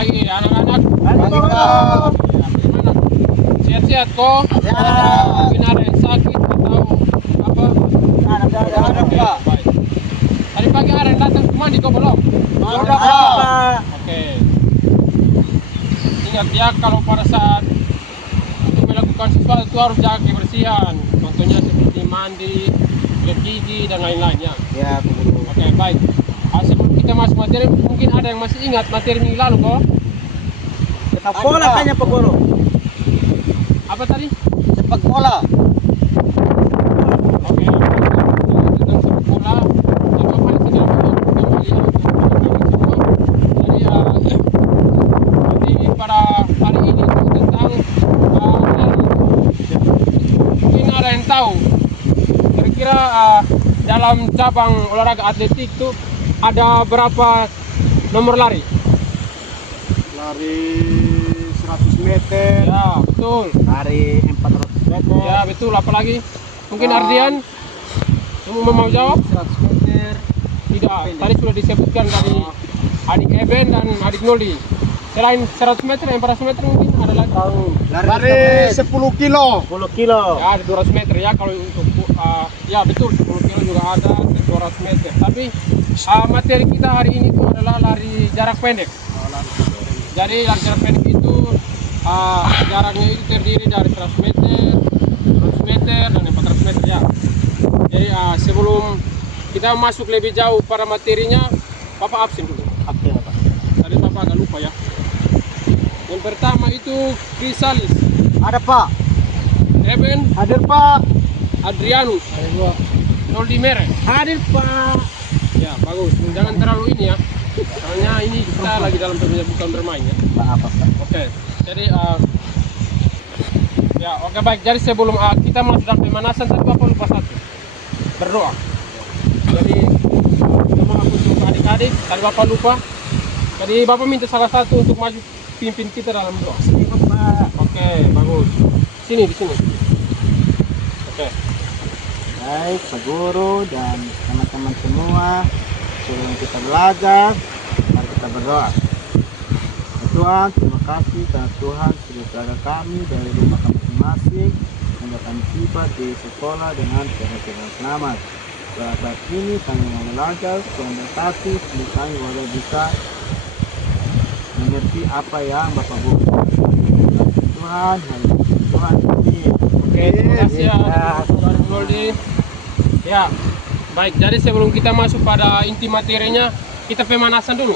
pagi anak-anak. Pagi, Pak. Ya, bagaimana? Sehat-sehat kok? Sehat. Mungkin ada yang sakit atau apa? Ada, Pak. Baik. Tadi pagi ada yang datang ke mandi kok belum? Sudah, Pak. Oke. Ingat ya, kalau pada saat untuk melakukan sesuatu itu harus jaga kebersihan. Contohnya seperti mandi, sikat gigi dan lain-lainnya. Ya, Bu Guru. Oke, baik. Sebelum kita masuk materi, mungkin ada yang masih ingat materi minggu lalu kok? Sepak bola tanya Pak Guru. Apa tadi? Sepak bola. Oke, tentang sepak bola. Jadi Bapak di sini untuk kembali untuk kawan semua. Jadi pada hari ini itu tentang mungkin ada yang tahu. Kira-kira dalam cabang olahraga atletik itu ada berapa nomor lari? Lari 100 meter. Ya, betul. Lari 400 meter. Ya, betul. Apalagi mungkin Ardian mau jawab? 100 meter. Tidak. Tadi sudah disebutkan dari adik Eben dan adik Noldi. Selain 100 meter, yang 400 meter mungkin ada lagi. Lari 10 kilo. 10 kilo. Ya, ada 200 meter ya. Kalau untuk ya betul 10 kilo juga ada 200 meter. Tapi materi kita hari ini itu adalah lari jarak pendek. Jadi lari jarak pendek itu jaraknya itu terdiri dari 100 meter, 200 meter dan 400 meter ya. Jadi sebelum kita masuk lebih jauh pada materinya, Bapak absen dulu. Oke, Pak. Tadi Bapak agak lupa ya. Yang pertama itu Krisalis, Ada, Pak. Eben, Hadir, Pak. Adrianus, Noldi Mere. Hadir, Pak. Ya, bagus. Jangan terlalu ini ya. Soalnya ini kita lagi dalam bukan bermain ya. Pak, apa, Pak? Oke. Jadi ya, oke baik. Jadi sebelum kita masuk dalam pemanasan, tadi Bapak lupa satu. Berdoa. Jadi minta maaf untuk adik-adik, tadi Bapak lupa. Jadi Bapak minta salah satu untuk maju pimpin kita dalam doa. Sini, Pak. Oke, bagus. Sini di sini. Oke. Baik, Pak Guru dan teman-teman semua, sebelum kita belajar, mari kita berdoa. Ya Tuhan, terima kasih karena Tuhan sudah jaga kami dari rumah kami masing-masing, hingga kami tiba di sekolah dengan sehat dan selamat. Setelah saat ini kami mau belajar, Tuhan berkati, sehingga kami boleh bisa mengerti apa yang Bapak Guru. Tuhan, Tuhan, amin. Oke, terima kasih ya, Saudara Noldi. Ya, baik. Jadi sebelum kita masuk pada inti materinya, kita pemanasan dulu.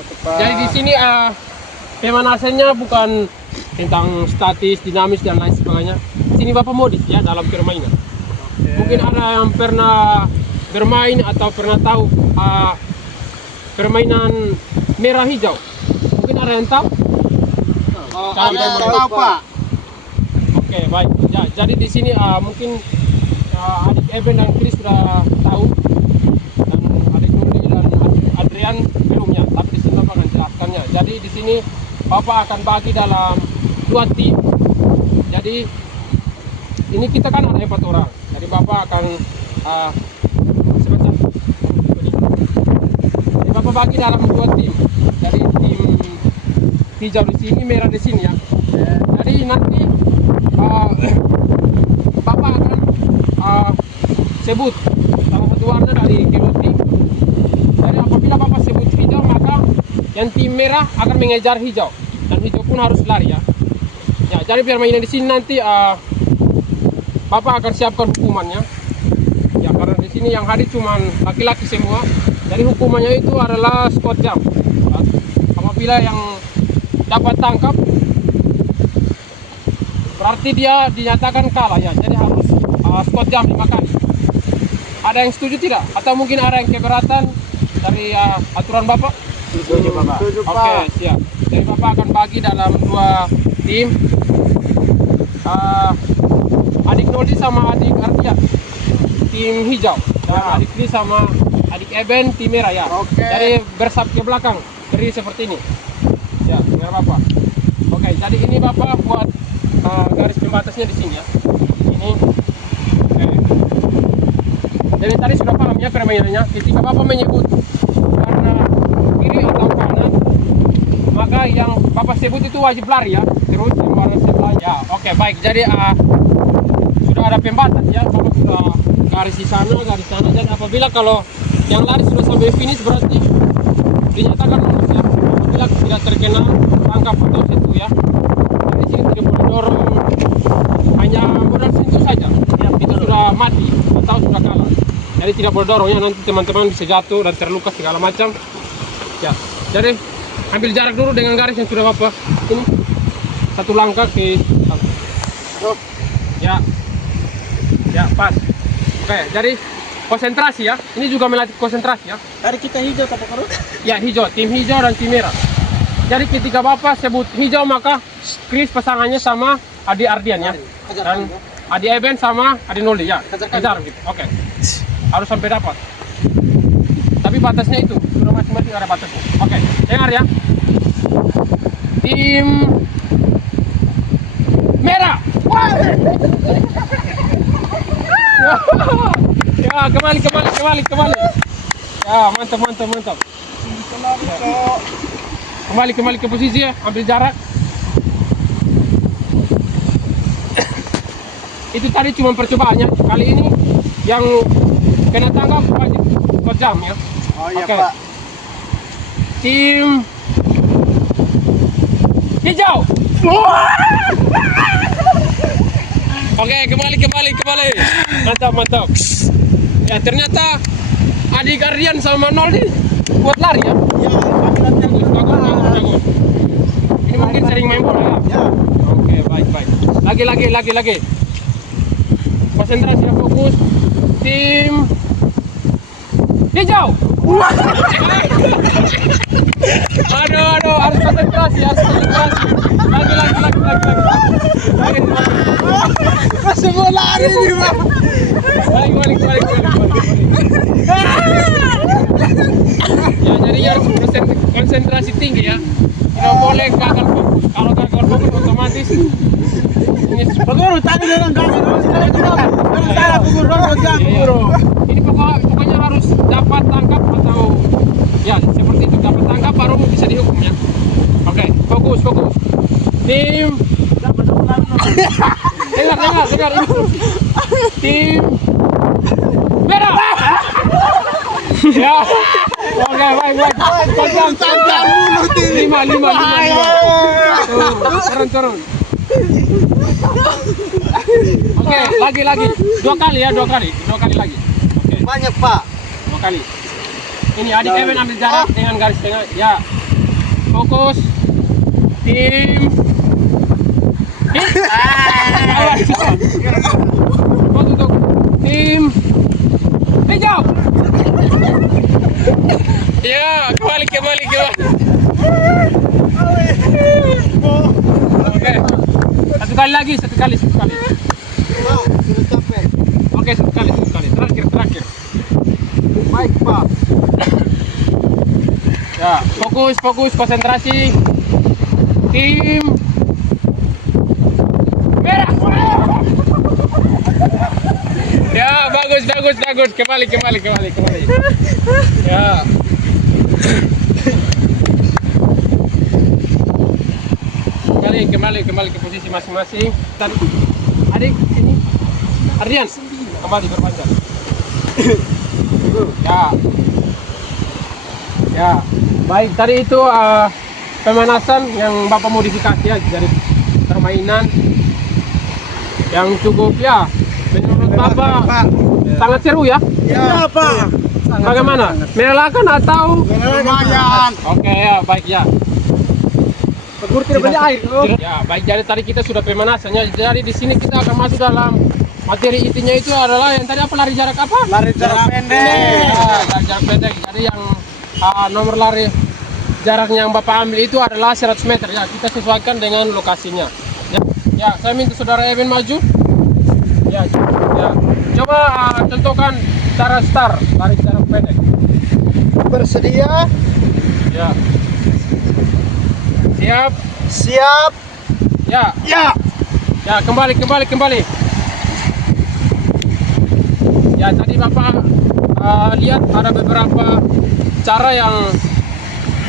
Oke, Pak. Jadi di sini pemanasannya bukan tentang statis, dinamis dan lain sebagainya. Sini Bapak modif ya dalam permainan. Mungkin ada yang pernah bermain atau pernah tahu permainan merah hijau. Mungkin ada yang tahu? Ada yang tahu, Pak. Oke, baik. Ya, jadi di sini mungkin adik Eben dan Chris sudah tahu, dan adik Nuli dan Adrian belumnya. Tapi di sini Bapak akan jelaskannya. Jadi di sini Bapak akan bagi dalam 2 tim. Jadi ini kita kan ada 4 orang. Jadi Bapak akan sebentar. Jadi Bapak bagi dalam 2 tim. Jadi tim hijau di sini, merah di sini ya. Jadi nanti Bapak akan sebut salah satu warna dari kedua tim. Jadi apabila Bapak sebut hijau, maka yang tim merah akan mengejar hijau dan hijau pun harus lari ya. Ya, jadi permainan di sini nanti Bapak akan siapkan hukumannya. Ya, karena di sini yang hadir cuma laki-laki semua. Jadi hukumannya itu adalah squat jump. Apabila yang dapat tangkap, berarti dia dinyatakan kalah ya. Jadi harus squat jump 5 kali. Ada yang setuju tidak? Atau mungkin ada yang keberatan dari aturan Bapak? Setuju, Bapak. Oke, siap. Jadi Bapak akan bagi dalam 2 tim. Adik Noldi sama adik Artia tim hijau, dan adik Chris sama adik Eben tim merah ya. Oke. Jadi bersab ke belakang, berdiri seperti ini. Ya, dengar Bapak. Oke, jadi ini Bapak buat garis pembatasnya di sini ya. Ini. Oke. Jadi tadi sudah paham ya permainannya. Ketika Bapak menyebut warna kiri atau kanan, maka lari yang Bapak sebut itu wajib lari ya. Terus yang warna sebelah. Ya, oke baik. Jadi sudah ada pembatas ya. Bapak sudah garis di sana, garis sana. Dan apabila kalau yang lari sudah sampai finish berarti dinyatakan lolos ya. Apabila tidak terkena tangkap atau sentuh ya. Jadi sini tidak boleh dorong, hanya modal sentuh saja. Ya, itu sudah mati atau sudah kalah. Jadi tidak boleh dorong ya, nanti teman-teman bisa jatuh dan terluka segala macam. Ya, jadi ambil jarak dulu dengan garis yang sudah Bapak ini. Satu langkah ke ya. Ya, pas. Oke, jadi konsentrasi ya. Ini juga melatih konsentrasi ya. Tadi kita hijau kata Karo. Ya, hijau, tim hijau dan tim merah. Jadi ketika Bapak sebut hijau maka Chris pasangannya sama Adi Ardian ya. Dan Adi Eben sama Adi Noli ya. Kejar gitu. Oke. Harus sampai dapat. Tapi batasnya itu sudah masing-masing ada batasnya. Oke, dengar ya. Tim merah. Ya, kembali. Ya, mantap. Kembali ke posisi ya, ambil jarak. Itu tadi cuma percobaannya. Kali ini yang kena tangkap wajib berjam ya. Oh iya Oke. Pak. Tim hijau. Oke, kembali. Mantap. Ya, ternyata adik Ardian sama Noldi buat lari ya. Ya, kami latihan Bagus. Ini mungkin sering main bola ya. Ya. Oke, baik. Lagi. Konsentrasi, fokus. Tim hijau. Aduh, harus konsentrasi. Lagi. Semua lari nih, Pak. Balik. Ya, jadi harus konsentrasi tinggi ya. Tidak boleh gagal fokus. Kalau gagal fokus otomatis ini Peguru tadi dengan kami salah peguru. Ini pokoknya harus dapat tangkap atau ya seperti itu, dapat tangkap baru bisa dihukum ya. Oke, fokus. Tim dengar ini. Tim merah. Ya. Oke, baik. Lima. Turun. Oke, lagi. Dua kali lagi. Oke, Banyak Pak. 2 kali. Ini adik Eben ambil jarak dengan garis tengah. Ya. Fokus. Tim. Fokus. Tim hijau. Ya, kembali. Oke. Satu kali. Sudah capek. Oke, satu kali. Terakhir. Baik Pak. Ya, fokus, konsentrasi. Tim merah. Ya, bagus. Kembali. Ya. Kembali ke posisi masing-masing. Tadi adik ini Ardian kembali berpanjang. Ya. Baik, tadi itu pemanasan yang Bapak modifikasi ya dari permainan yang cukup ya menurut Bapak sangat seru ya. Ya Pak. Bagaimana? Melelahkan atau Lumayan. Oke ya, baik ya. Peguru tidak banyak air. Ya, baik, jadi tadi kita sudah pemanasannya. Jadi di sini kita akan masuk dalam materi intinya itu adalah yang tadi apa, lari jarak apa? Lari jarak pendek. Ya, lari jarak pendek. Jadi yang nomor lari jarak yang Bapak ambil itu adalah 100 meter ya. Kita sesuaikan dengan lokasinya. Ya, saya minta saudara Eben maju. Ya. Coba contohkan cara start lari jarak pendek. Bersedia? Ya. Siap. Ya. Ya, kembali. Ya, tadi Bapak lihat ada beberapa cara yang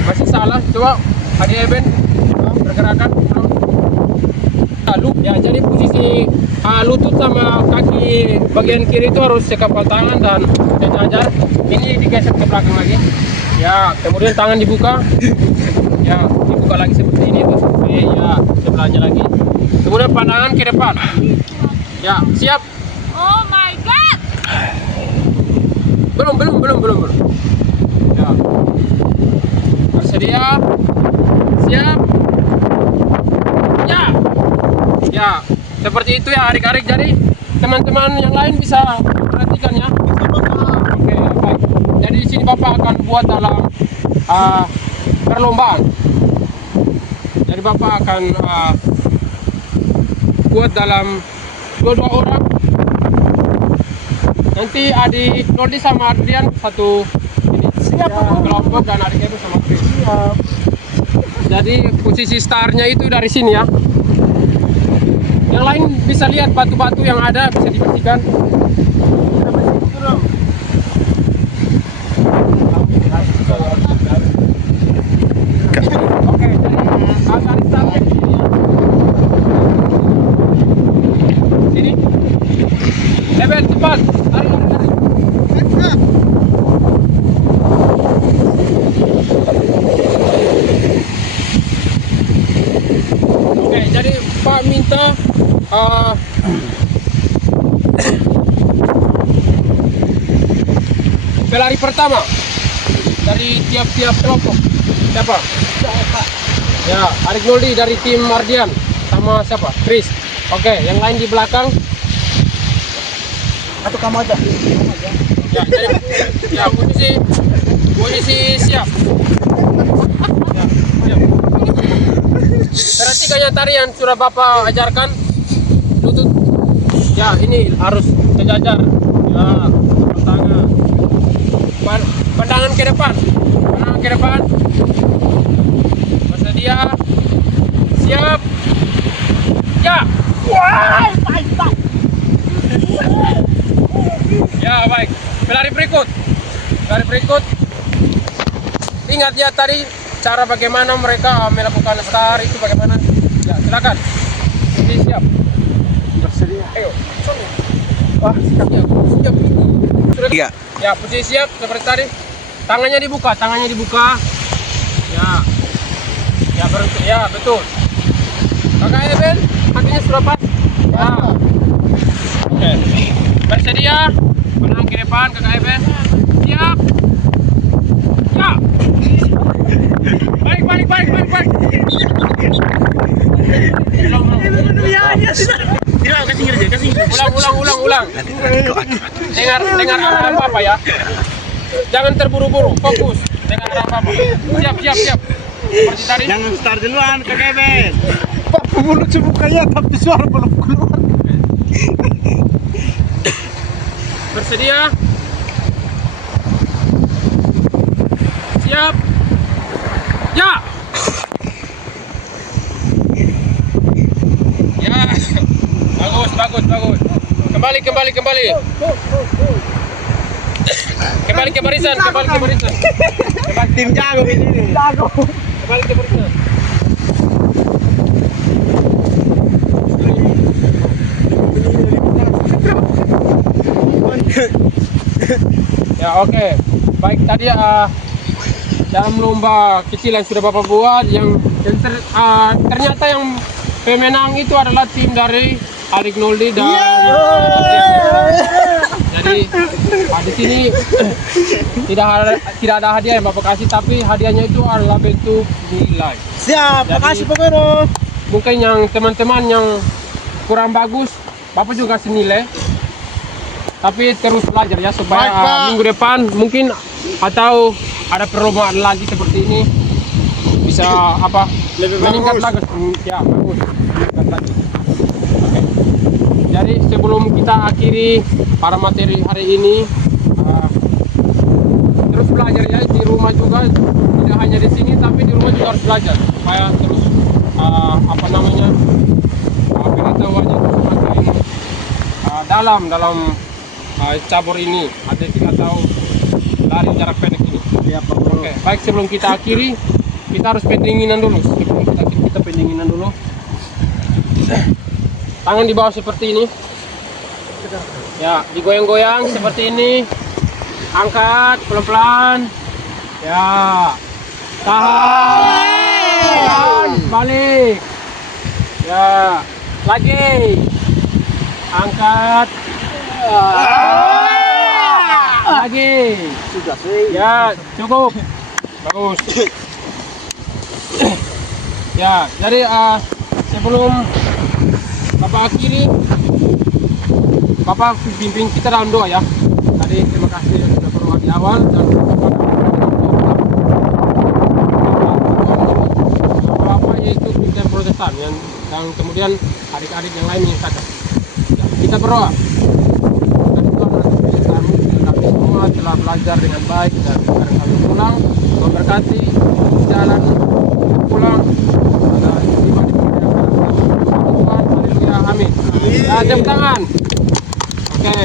masih salah. Coba Adi Eben pergerakan lalu ya, jadi posisi lutut sama kaki bagian kiri itu harus sekapal tangan dan sejajar. Ini digeser ke belakang lagi ya, kemudian tangan dibuka ya, dibuka lagi seperti ini terus ya, sebelahnya lagi, kemudian pandangan ke depan ya. Siap? Oh my god. Belum ya, bersedia, siap ya. Ya, seperti itu ya adik-adik. Jadi teman-teman yang lain bisa perhatikan ya. Oke, baik. Jadi di sini Bapak akan buat dalam perlombaan. Jadi Bapak akan buat dalam dua orang. Nanti adik Noldi sama Adrian satu ini. Siap, kelompok dan adik itu sama Chris. Siap. Jadi posisi startnya itu dari sini ya. Yang lain bisa lihat batu-batu yang ada bisa dibersihkan. Oke, jadi garis startnya di sini ya. Sini. Level cepat. Lari. Oke, jadi Pak minta pelari pertama dari tiap-tiap kelompok. Siapa? Ya, Adik Noldi dari tim Mardian sama siapa? Chris. Oke, yang lain di belakang. Atau kamu aja. Ya, jadi ya posisi siap. Ya, siap. Perhatikan ya tari yang sudah Bapak ajarkan. Lutut. Ya, ini harus sejajar. Ya, tangan. Pandangan ke depan. Pandangan ke depan. Bersedia. Siap. Ya. Wah, baik. Ya, baik. Pelari berikut. Ingat ya tadi cara bagaimana mereka melakukan star itu bagaimana. Ya, silakan. Jadi siap. Bersedia. Ayo. Wah, Siap. Sudah? Iya. Ya, posisi siap seperti tadi. Tangannya dibuka. Ya. Ya, ya, betul. Kakak Eben, kakinya sudah pas. Ya. Oke. Bersedia. Pandangan ke depan, Kakak Eben. Siap. Ya. Balik. Ulang. Dengar arahan Bapak ya. Jangan terburu-buru, fokus. Dengar arahan Bapak. Siap. Seperti tadi. Jangan start duluan, Kak Kevin. Pak, mulut sebukanya tapi suara belum keluar. Bersedia. Siap. Ya. Ya. Bagus. Kembali. Kembali ke barisan. Tim jago ini. Kembali ke barisan. Ya, oke. Baik, tadi dalam lomba kecil yang sudah Bapak buat ternyata yang pemenang itu adalah tim dari Adik Noldi dan jadi di sini tidak ada hadiah yang Bapak kasih, tapi hadiahnya itu adalah bentuk nilai. Siap, Jadi- makasih Pak Guru. Mungkin yang teman-teman yang kurang bagus, Bapak juga kasih nilai. Tapi terus belajar ya supaya Baik, Pak. minggu depan mungkin atau ada perlombaan lagi seperti ini bisa Lebih meningkat bagus. lagi. Ya, bagus. Meningkat lagi. Oke. Jadi sebelum kita akhiri para materi hari ini, terus belajar ya di rumah juga, tidak hanya di sini tapi di rumah juga harus belajar supaya terus pengetahuannya terus semakin dalam cabur ini. Ada kita tahu lari jarak pendek ini. Siap, Pak Guru. Oke, baik sebelum kita akhiri, kita harus pendinginan dulu sebelum kita akhiri. kita pendinginan dulu. Tangan di bawah seperti ini. Ya, digoyang-goyang seperti ini. Angkat pelan-pelan. Ya. Tahan. Balik. Ya. Lagi. Angkat. Lagi. Sudah sih. Ya, cukup. Bagus. Ya, jadi sebelum Bapak akhiri, Bapak bimbing kita dalam doa ya. Tadi terima kasih yang sudah berdoa di awal dan Bapak yaitu Kristen Protestan yang kemudian adik-adik yang lain menyatakan. Ya, kita berdoa. Kami semua telah belajar dengan baik dan sekarang kami pulang memberkati jalan pulang pada tiba di Tuhan. Haleluya, amin. Ya, tepuk tangan. Oke.